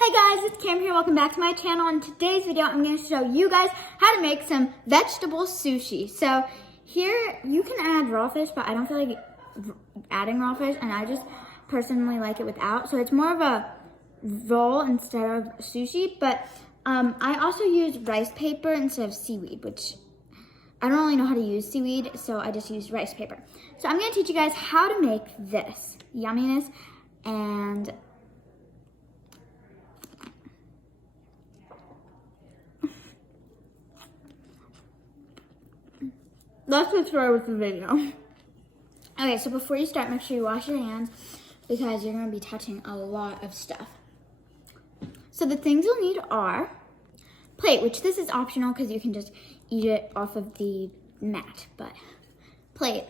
Hey guys, it's Cam here. Welcome back to my channel. In today's video, I'm going to show you guys how to make some vegetable sushi. So here, you can add raw fish, but I don't feel like adding raw fish, and I just personally like it without. So it's more of a roll instead of sushi, but I also use rice paper instead of seaweed, which I don't really know how to use seaweed, so I just use rice paper. So I'm going to teach you guys how to make this yumminess, and let's get started with the video. Okay, so before you start, make sure you wash your hands because you're gonna be touching a lot of stuff. So the things you'll need are plate, which this is optional because you can just eat it off of the mat, but plate.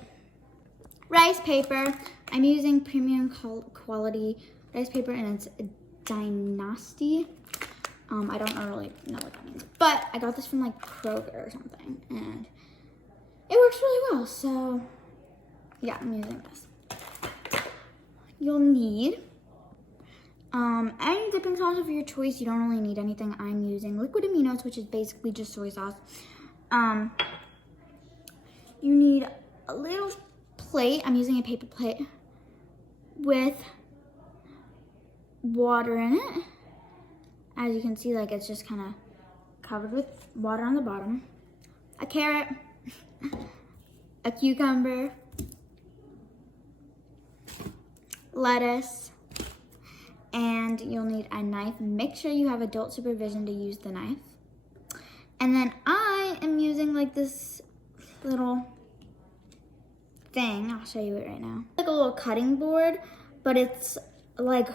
Rice paper, I'm using premium quality rice paper and it's Dynasty. I don't really know what that means, but I got this from like Kroger or something, and it works really well, so yeah, I'm using this. You'll need any dipping sauce of your choice. You don't really need anything. I'm using liquid aminos, which is basically just soy sauce. You need a little plate. I'm using a paper plate with water in it. As you can see, like it's just kind of covered with water on the bottom. A carrot, a cucumber, lettuce, and you'll need a knife. Make sure you have adult supervision to use the knife. And then I am using like this little thing. I'll show you it right now. Like a little cutting board, but it's like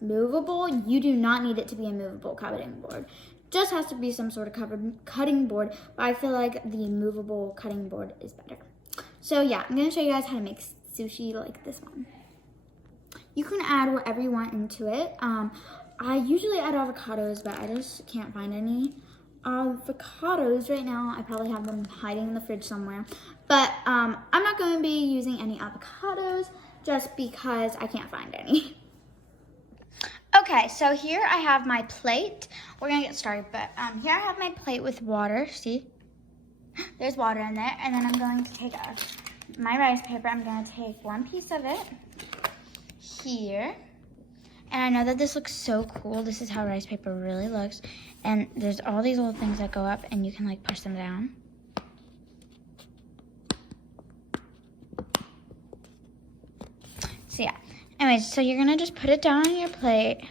movable. You do not need it to be a movable cutting board. Just has to be some sort of cutting board, but I feel like the movable cutting board is better. So yeah, I'm gonna show you guys how to make sushi like this one. You can add whatever you want into it. I usually add avocados, but I just can't find any avocados right now. I probably have them hiding in the fridge somewhere, but I'm not going to be using any avocados just because I can't find any. Okay, so here I have my plate. We're gonna get started, but here I have my plate with water. See, there's water in there, and then I'm going to take my rice paper. I'm gonna take one piece of it here, and I know that this looks so cool. This is how rice paper really looks, and there's all these little things that go up, and you can like push them down. So yeah. Anyways, so you're gonna just put it down on your plate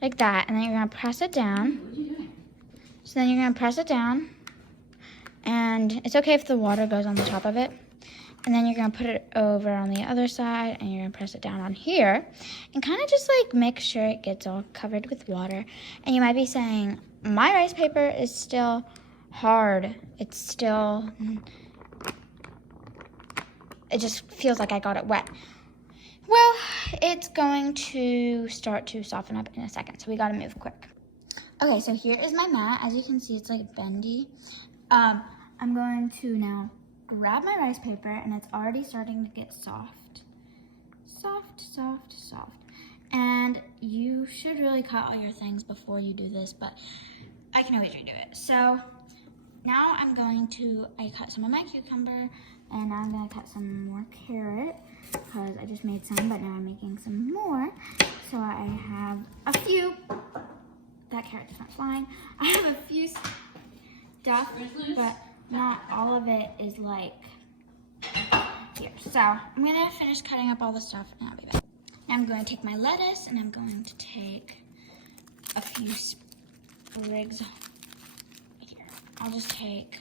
like that, and then you're gonna press it down. What are you doing? So then you're gonna press it down, and it's okay if the water goes on the top of it. And then you're gonna put it over on the other side, and you're gonna press it down on here, and kind of just like make sure it gets all covered with water. And you might be saying, my rice paper is still hard. It just feels like I got it wet. Well, it's going to start to soften up in a second, so we gotta move quick. Okay, so here is my mat. As you can see, it's like bendy. I'm going to now grab my rice paper, and it's already starting to get soft. Soft, soft, soft. And you should really cut all your things before you do this, but I can always redo it. So now I cut some of my cucumber, and now I'm gonna cut some more carrot, because I just made some, but now I'm making some more. So I have a few, that carrot just went flying. I have a few stuff, but not all of it is like here. So I'm gonna finish cutting up all the stuff, and I'll be back. Now I'm going to take my lettuce, and I'm going to take a few sprigs here. I'll just take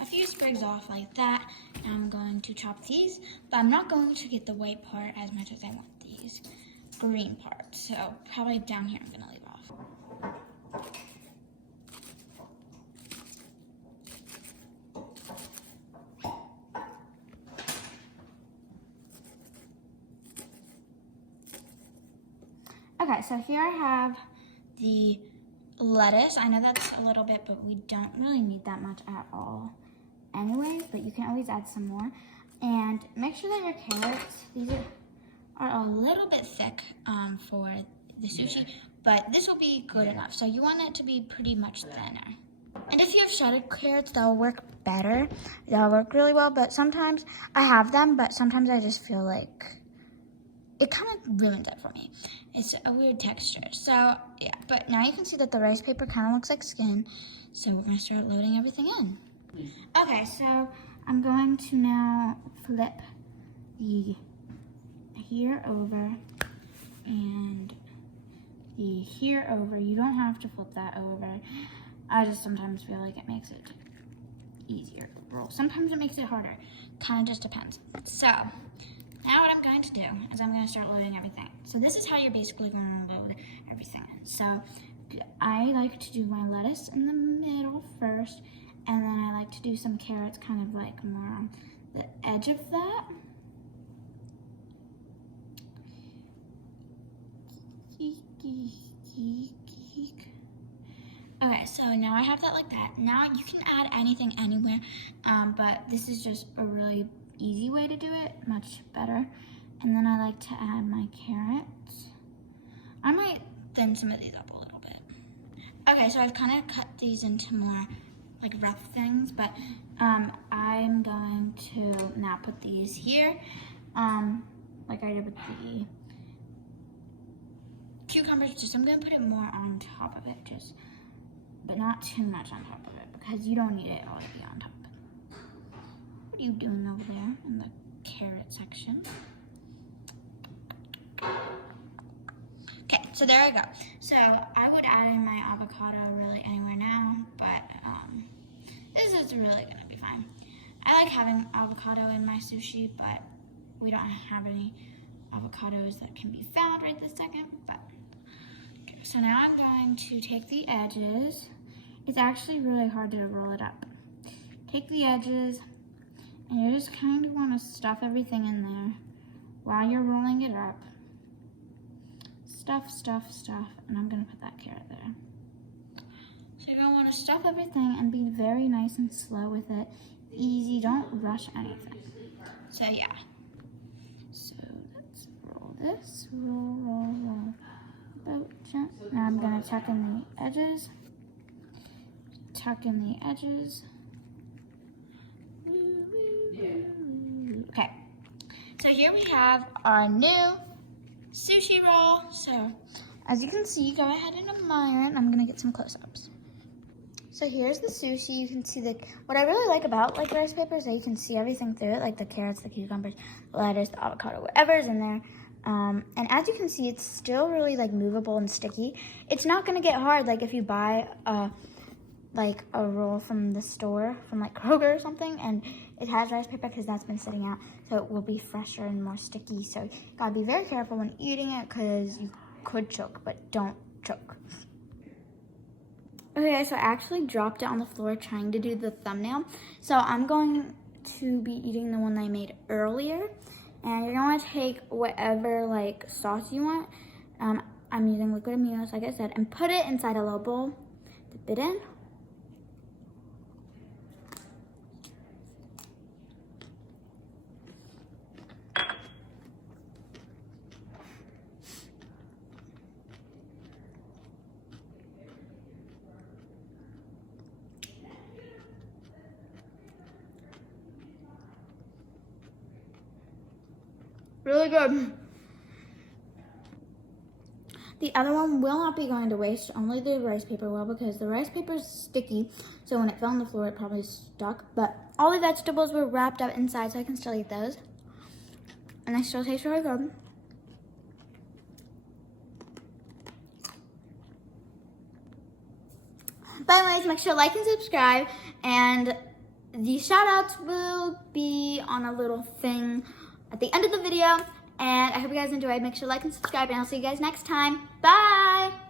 a few sprigs off like that. And I'm going to chop these, but I'm not going to get the white part as much as I want these green parts. So probably down here I'm gonna leave off. Okay, so here I have the lettuce. I know that's a little bit, but we don't really need that much at all anyways, but you can always add some more. And make sure that your carrots, these are a little bit thick for the sushi, but this will be good enough. So you want it to be pretty much thinner. And if you have shredded carrots, they'll work better. They'll work really well, but sometimes I have them, but sometimes I just feel like it kind of ruins it for me. It's a weird texture. So yeah, but now you can see that the rice paper kind of looks like skin. So we're gonna start loading everything in. Okay, so I'm going to now flip the here over and the here over. You don't have to flip that over. I just sometimes feel like it makes it easier to roll. Sometimes it makes it harder. Kind of just depends. So now what I'm going to do is I'm going to start loading everything. So this is how you're basically going to load everything in. So I like to do my lettuce in the middle first, and then I like to do some carrots kind of like more on the edge of that. Okay, so now I have that like that. Now you can add anything anywhere, but this is just a really easy way to do it, much better. And then I like to add my carrots. I might thin some of these up a little bit. Okay, so I've kind of cut these into more like rough things, but I'm going to now put these here, like I did with the cucumbers. Just I'm gonna put it more on top of it, but not too much on top of it, because you don't need it all to be on top. What are you doing over there in the carrot section? Okay, so there I go. So I would add in my avocado really anywhere now, but this is really gonna be fine. I like having avocado in my sushi, but we don't have any avocados that can be found right this second, but okay. So now I'm going to take the edges. It's actually really hard to roll it up. Take the edges, and you just kind of want to stuff everything in there while you're rolling it up. Stuff, stuff, stuff, and I'm gonna put that carrot there. So you're gonna want to stuff everything and be very nice and slow with it. Easy, don't rush anything. So yeah. So let's roll this, roll, roll, roll. Now I'm gonna tuck in the edges. Tuck in the edges. Okay, so here we have our new sushi roll. So as you can see, go ahead and admire it. I'm gonna get some close-ups. So here's the sushi. You can see what I really like about like rice paper is that you can see everything through it, like the carrots, the cucumbers, the lettuce, the avocado, whatever's in there. And as you can see, it's still really like movable and sticky. It's not gonna get hard like if you buy like a roll from the store, from like Kroger or something, and it has rice paper because that's been sitting out, so it will be fresher and more sticky. So you gotta be very careful when eating it because you could choke, but don't choke. Okay, so I actually dropped it on the floor trying to do the thumbnail. So I'm going to be eating the one that I made earlier, and you're gonna take whatever like sauce you want. I'm using liquid aminos, like I said, and put it inside a little bowl, dip it in. Really good. The other one will not be going to waste, only the rice paper will, because the rice paper is sticky, so when it fell on the floor, it probably stuck. But all the vegetables were wrapped up inside, so I can still eat those. And they still taste really good. But anyways, make sure to like and subscribe, and the shout outs will be on a little thing at the end of the video. And I hope you guys enjoyed. Make sure to like and subscribe, and I'll see you guys next time. Bye!